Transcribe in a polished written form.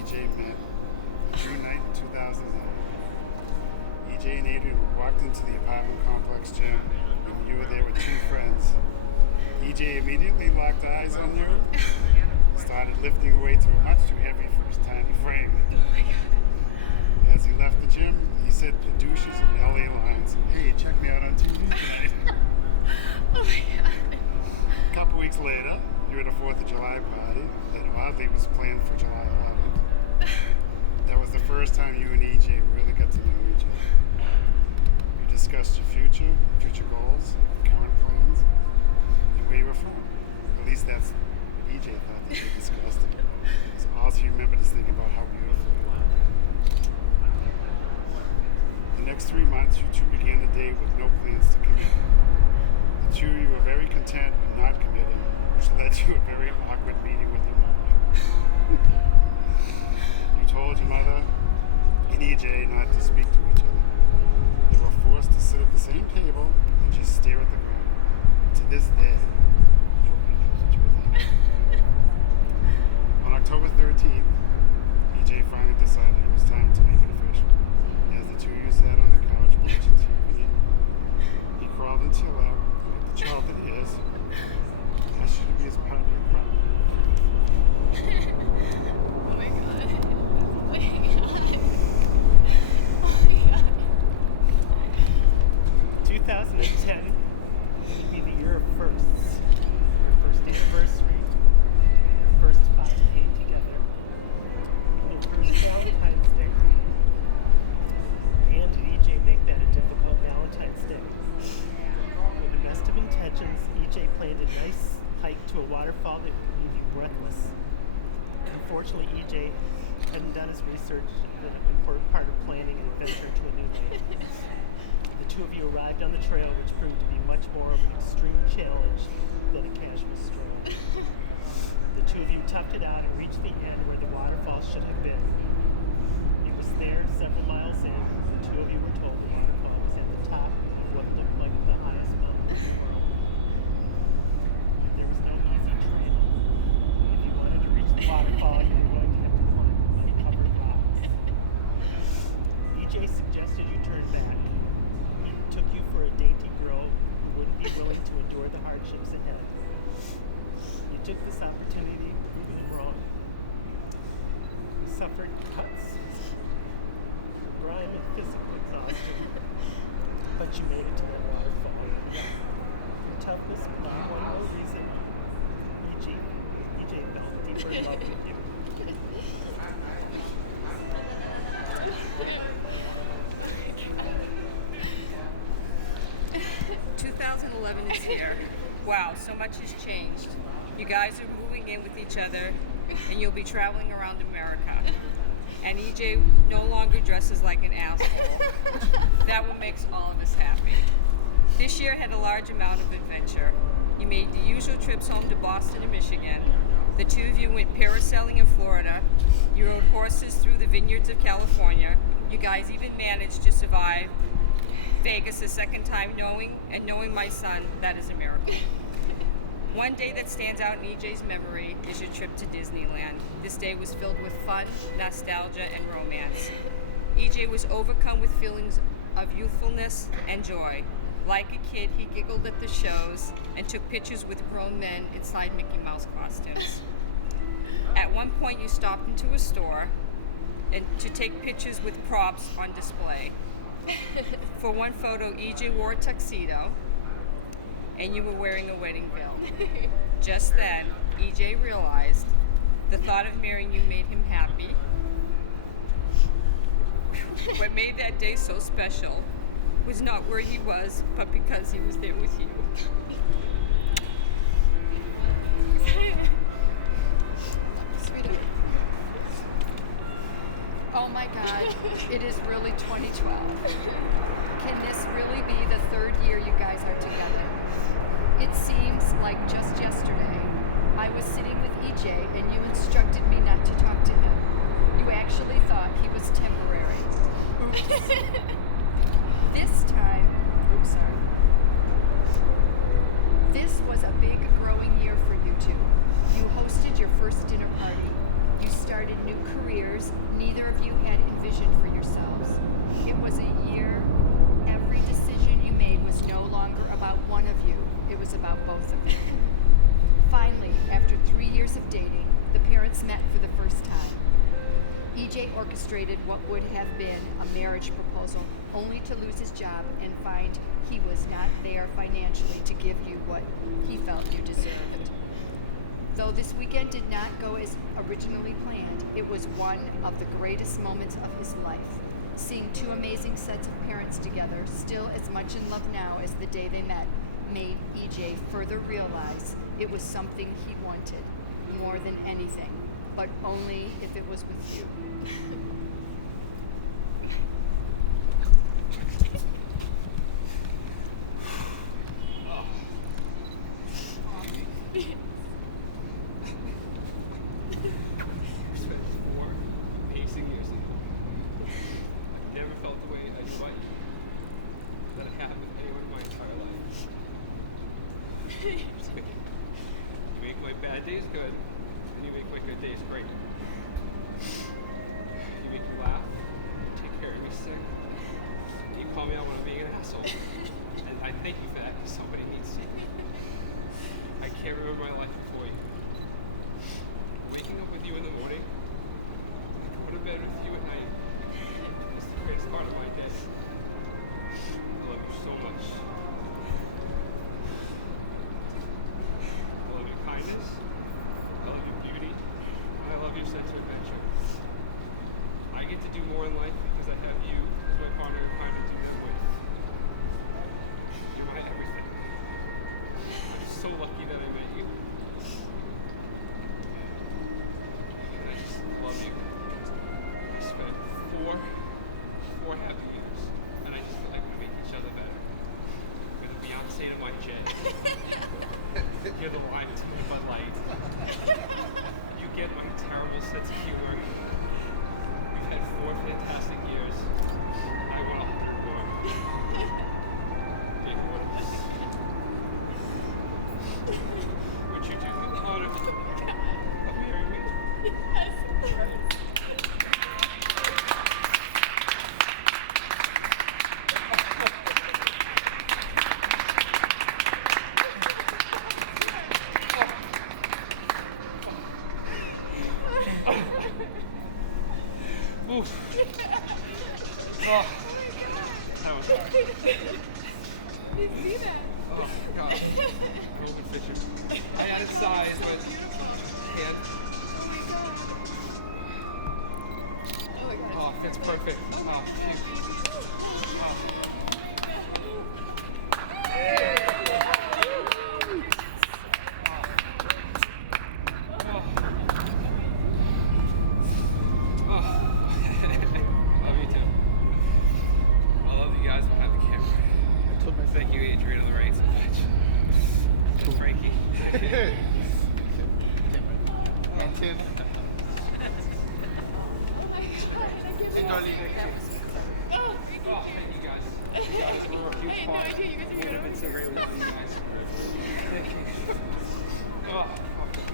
EJ met June 9th, 2009. EJ and Adrian walked into the apartment complex gym, and you were there with two friends. EJ immediately locked eyes on you, started lifting weights that were much too heavy for his tiny frame. As he left the gym, he said the douches and the LA Lions, "Hey, check me out on TV tonight." Oh my god. A couple weeks later, you were at a 4th of July party that oddly was planned for July 11th. That was the first time you and EJ really got to know each other. You discussed your future goals, current plans, and where you were from. At least that's what EJ thought that you discussed. So all you remembered is thinking about how beautiful you are. The next 3 months, you two began the day with no plans to commit. The two of you were very content with not committing, which led to a very awkward meeting with your mother. You told your mother and EJ not to speak to each other. They were forced to sit at the same table and just stare at the ground. To this day, nobody knows what you were thinking. On October 13th, EJ finally decided it was time to make it official. As the two of you sat on the couch watching TV, he crawled into your lap, like the child that he is, asked you to be his part of your crowd. Oh my god. Oh my god. Oh my god. 2010 would be the year of firsts. Your first anniversary, your first 5K together, your first Valentine's Day. And did EJ make that a difficult Valentine's Day? With the best of intentions, EJ planned a nice hike to a waterfall that would leave you breathless. Unfortunately, EJ hadn't done his research, an important part of planning an adventure to a new land. The two of you arrived on the trail, which proved to be much more of an extreme challenge than a casual stroll. The two of you toughed it out and reached the end where the waterfall should have been. It was there, several miles in. The two of you were told the waterfall was at the top of what looked like the highest mountain in the world. There was no easy trail. If you wanted to reach the waterfall, you were going to have to climb uncovered rocks. EJ suggested you turn back. He took you for a dainty grove and wouldn't be willing to endure the hardships ahead. You took this opportunity, proving him wrong. You suffered cuts, grime, and physical exhaustion, but you made it to that waterfall. Your toughness for not one more reason. EJ fell deeper in love with you. 2011 is here. Wow, so much has changed. You guys are moving in with each other, and you'll be traveling around America. And EJ no longer dresses like an asshole. That what makes all of us happy. This year had a large amount of adventure. You made the usual trips home to Boston and Michigan. The two of you went parasailing in Florida. You rode horses through the vineyards of California. You guys even managed to survive Vegas a second time, knowing my son. That is a miracle. One day that stands out in EJ's memory is your trip to Disneyland. This day was filled with fun, nostalgia, and romance. EJ was overcome with feelings of youthfulness and joy. Like a kid, he giggled at the shows and took pictures with grown men inside Mickey Mouse costumes. At one point, you stopped into a store and to take pictures with props on display. For one photo, EJ wore a tuxedo and you were wearing a wedding veil. Just then, EJ realized the thought of marrying you made him happy. What made that day so special was not where he was, but because he was there with you. Oh my God, it is really 2012. Can this really be the third year you guys are together? It seems like just yesterday, I was sitting with EJ and you instructed me not to talk to him. You actually thought he was temporary. Oops. This time, this was a big growing year for you two. You hosted your first dinner party. You started new careers years neither of you had envisioned for yourselves. It was a year every decision you made was no longer about one of you, it was about both of you. Finally, after 3 years of dating, the parents met for the first time. EJ orchestrated what would have been a marriage proposal, only to lose his job and find he was not there financially to give you what he felt you deserved. Though this weekend did not go as originally planned, it was one of the greatest moments of his life. Seeing two amazing sets of parents together, still as much in love now as the day they met, made EJ further realize it was something he wanted more than anything, but only if it was with you. Spent 4 pacing years ago. I never felt the way I do that I have with anyone in my entire life. You make my bad days good, and you make my good days great. You make me laugh, you take care of me sick, and you call me out when I'm being an asshole. And I thank you for that, because somebody needs to. I can't remember my life before you. Waking up with you in the morning, going to bed with you at night, is the greatest part of my day. I love you so much. I love your kindness, I love your beauty, and I love your sense of adventure. I get to do more in life because I have you as my partner in crime to do that with. You're my everything. I'm so lucky that I met you. And I just love you. We spent four happy years, and I just feel like we make each other better. You're the Beyonce to my Jay. You're the lime to my Bud Light. You get my terrible sense of humor. We've had 4 fantastic years. I want 100 more. If you want to listen, would you do me the honor of marrying me? Oof. Oh, that was hard. Did you see that? Oh, God. I'm open fishing. I added size, but can't. Oh my god. Oh, that's perfect. Oh, shoot. Oh. Love you too. I love you guys behind the camera. Thank you, Adrian, on the right so much. And Frankie. And Tim. And Darlene. Oh, Oh, thank you guys. You guys were a huge I had no part. idea you guys were Would have been so great without you guys.